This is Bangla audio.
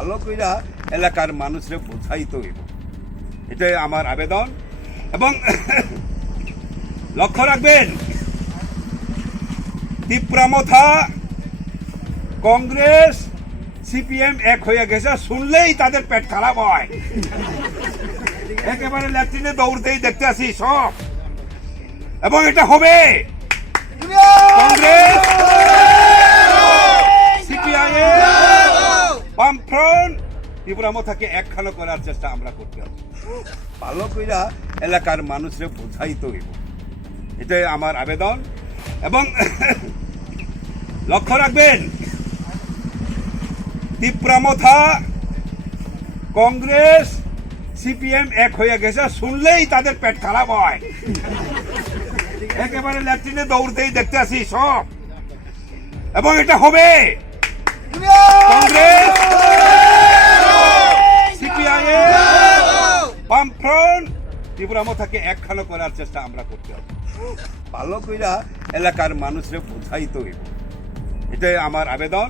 ভালো কইরা এলাকার মানুষরে বোঝাইতে হইব, এটাই আমার আবেদন। এবং লক্ষ্য রাখবেন, তিপ্রামথা কংগ্রেস সিপিএম এক হয়ে গেছে, শুনলেই তাদের পেট খারাপ হয়। একেবারে ল্যাট্রিনে দৌড়তেই দেখতে আসি সব, এবং এটা হবে। কংগ্রেস, সিপিআইএম, বামফ্রন্ট তিপ্রামথাকে একখানো করার চেষ্টা আমরা করতে হবে। ভালো কইরা এলাকার মানুষরে বোঝাইতে হইব, এটাই আমার আবেদন। এবং লক্ষ্য রাখবেন, তিপ্রামথা কংগ্রেস সিপিএম এক হয়ে গেছে, শুনলেই তাদের পেট খারাপ হয়। একেবারে ল্যাট্রিনে দৌড়তেই দেখতে আসি সব, এবং এটা হবে। কংগ্রেস, সিপিআইএম, বামফ্রন্ট তিপ্রামথাকে একখানো করার চেষ্টা আমরা করতে হবে। ভালো কইরা এলাকার মানুষরে বোঝাইতে হইব, এটাই আমার আবেদন।